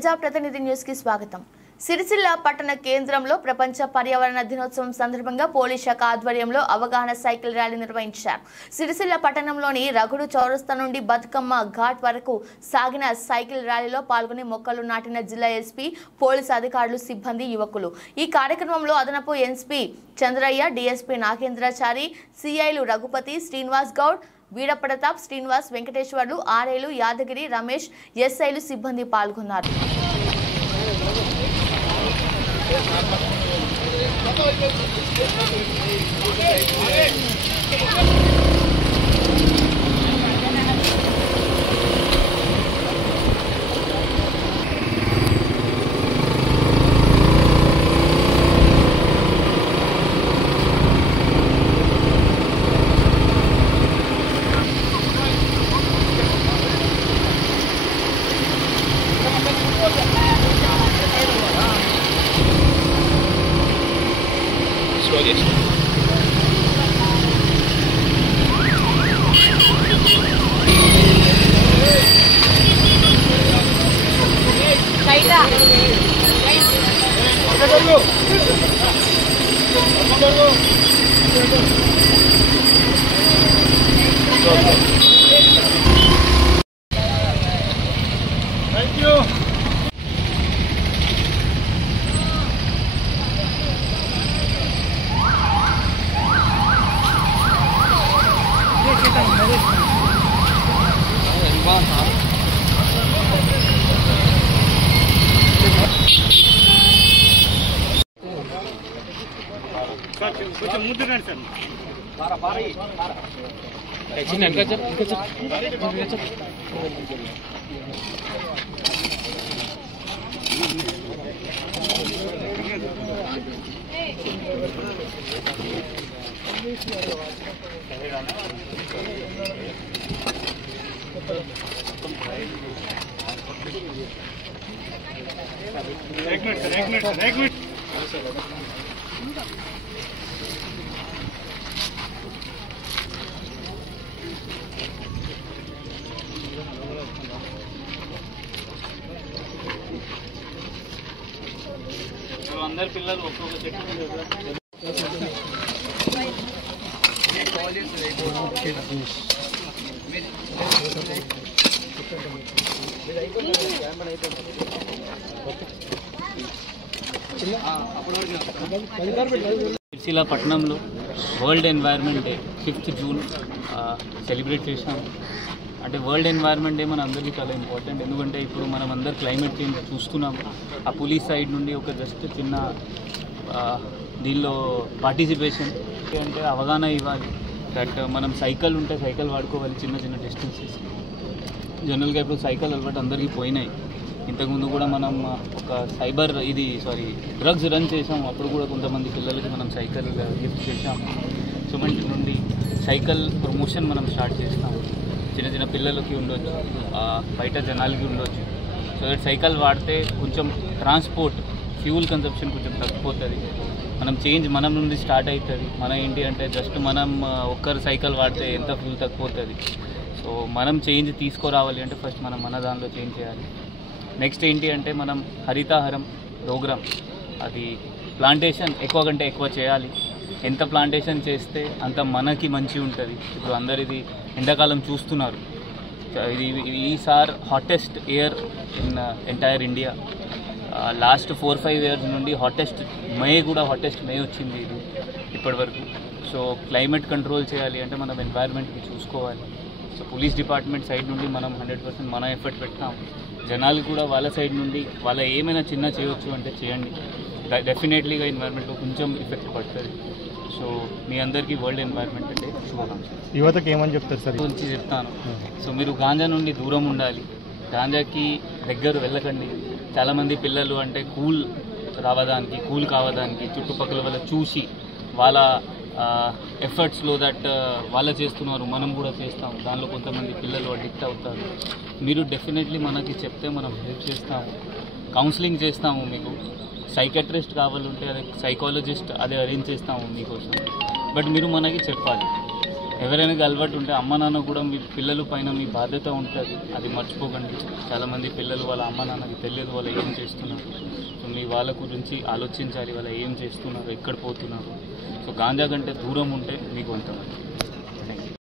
ప్రజాప్రతినిధి న్యూస్ కి స్వాగతం. సిరిసిల్ల పట్టణ కేంద్రంలో ప్రపంచ పర్యావరణ దినోత్సవం సందర్భంగా పోలీస్ శాఖ ఆధ్వర్యంలో అవగాహన సైకిల్ ర్యాలీ నిర్వహించారు. సిరిసిల్ల పట్టణంలోని రఘుడు చౌరస్తా నుండి బతుకమ్మ ఘాట్ వరకు సాగిన సైకిల్ ర్యాలీలో పాల్గొని మొక్కలు నాటిన జిల్లా ఎస్పీ, పోలీసు అధికారులు, సిబ్బంది, యువకులు. ఈ కార్యక్రమంలో అదనపు ఎస్పీ చంద్రయ్య, డీఎస్పీ నాగేంద్రాచారి, సిఐలు రఘుపతి, శ్రీనివాస్ గౌడ్, వీరప్రతాప్, శ్రీనివాస్, వెంకటేశ్వర్లు, ఆర్ఐలు యాదగిరి, రమేష్, ఎస్ఐలు, సిబ్బంది పాల్గొన్నారు. అందరు పిల్లలు ఒక్కొక్క చెట్టు సిరిసిల్ల పట్టణంలో world environment day 5th June celebrate చేశాము. అంటే వరల్డ్ ఎన్వైర్న్మెంట్ డే మన అందరికీ చాలా ఇంపార్టెంట్. ఎందుకంటే ఇప్పుడు మనం అందరు క్లైమేట్ చేంజ్ చూస్తున్నాము. ఆ పోలీస్ సైడ్ నుండి ఒక జస్ట్ చిన్న దీనిలో పార్టిసిపేషన్ అంటే అవగాహన ఇవ్వాలి. దట్ మనం సైకిల్ ఉంటే సైకిల్ వాడుకోవాలి చిన్న చిన్న డిస్టెన్సెస్. జనరల్గా ఇప్పుడు సైకిల్ అలవాటు అందరికీ పోయినాయి. ఇంతకుముందు కూడా మనం ఒక డ్రగ్స్ రన్ చేసాము. అప్పుడు కూడా కొంతమంది పిల్లలకి మనం సైకిల్ గిఫ్ట్ చేసాము. సో మన నుండి సైకిల్ ప్రమోషన్ మనం స్టార్ట్ చేస్తాము. చిన్న చిన్న పిల్లలకి ఉండొచ్చు, బయట జనాలకి ఉండొచ్చు. సో సైకిల్ వాడితే కొంచెం ట్రాన్స్పోర్ట్ ఫ్యూల్ కన్సంప్షన్ కొంచెం తగ్గిపోతుంది. మనం చేంజ్ మనం నుండి స్టార్ట్ అవుతుంది. మన ఏంటి అంటే జస్ట్ మనం ఒక్కరు సైకిల్ వాడితే ఎంత ఫ్యూల్ తగ్గిపోతుంది. సో మనం చేంజ్ తీసుకురావాలి అంటే ఫస్ట్ మనం మన దానిలో చేంజ్ చేయాలి. నెక్స్ట్ ఏంటి అంటే మనం హరితాహారం ప్రోగ్రామ్, అది ప్లాంటేషన్ ఎక్కువ కంటే ఎక్కువ చేయాలి. ఎంత ప్లాంటేషన్ చేస్తే అంత మనకి మంచి ఉంటుంది. ఇప్పుడు అందరు ఇది ఎండాకాలం చూస్తున్నారు. ఇది ఈసారి hottest year in entire India. Last 4-5 years నుండి హాటెస్ట్ మే వచ్చింది ఇది ఇప్పటి వరకు. సో క్లైమేట్ కంట్రోల్ చేయాలి అంటే మనం ఎన్వైర్న్మెంట్కి చూసుకోవాలి. సో పోలీస్ డిపార్ట్మెంట్ సైడ్ నుండి మనం 100% మన ఎఫర్ట్ పెట్టాం. జనాలు కూడా వాళ్ళ సైడ్ నుండి వాళ్ళ ఏమైనా చిన్న చేయవచ్చు అంటే చేయండి. డెఫినెట్లీగా ఎన్వైర్న్మెంట్లో కొంచెం ఎఫెక్ట్ పడుతుంది. సో మీ అందరికీ వరల్డ్ ఎన్వైర్న్మెంట్ డే శుభాకాంక్షలు. యువతకి ఏమని చెప్తారు సార్? గురించి చెప్తాను. సో మీరు గాంజా నుండి దూరం ఉండాలి, గాంజాకి దగ్గర వెళ్ళకండి. చాలామంది పిల్లలు అంటే కూల్ కావడానికి చుట్టుపక్కల వాళ్ళ చూసి వాళ్ళ ఎఫర్ట్స్లో దట్ వాళ్ళ చేస్తున్నారు, మనం కూడా చేస్తాం. దానిలో కొంతమంది పిల్లలు అడిక్ట్ అవుతారు. మీరు డెఫినెట్లీ మనకి చెప్తే మనం హెల్ప్ చేస్తాము, కౌన్సిలింగ్ చేస్తాము. మీకు సైకాట్రిస్ట్ కావాలంటే అదే సైకాలజిస్ట్ అదే అరేంజ్ చేస్తాము మీకోసం. బట్ మీరు మనకి చెప్పాలి. ఎవరైనా అలవాటు ఉంటే అమ్మ నాన్న కూడా మీ పిల్లల పైన మీ బాధ్యత ఉంటుంది, అది మర్చిపోకండి. చాలామంది పిల్లలు వాళ్ళ అమ్మ నాన్నకి తెలియదు వాళ్ళు ఏం చేస్తున్నారు. సో మీ వాళ్ళ గురించి ఆలోచించాలి, వాళ్ళు ఏం చేస్తున్నారు, ఎక్కడ పోతున్నారు. సో గాంజా కంటే దూరం ఉంటే మీకు అంత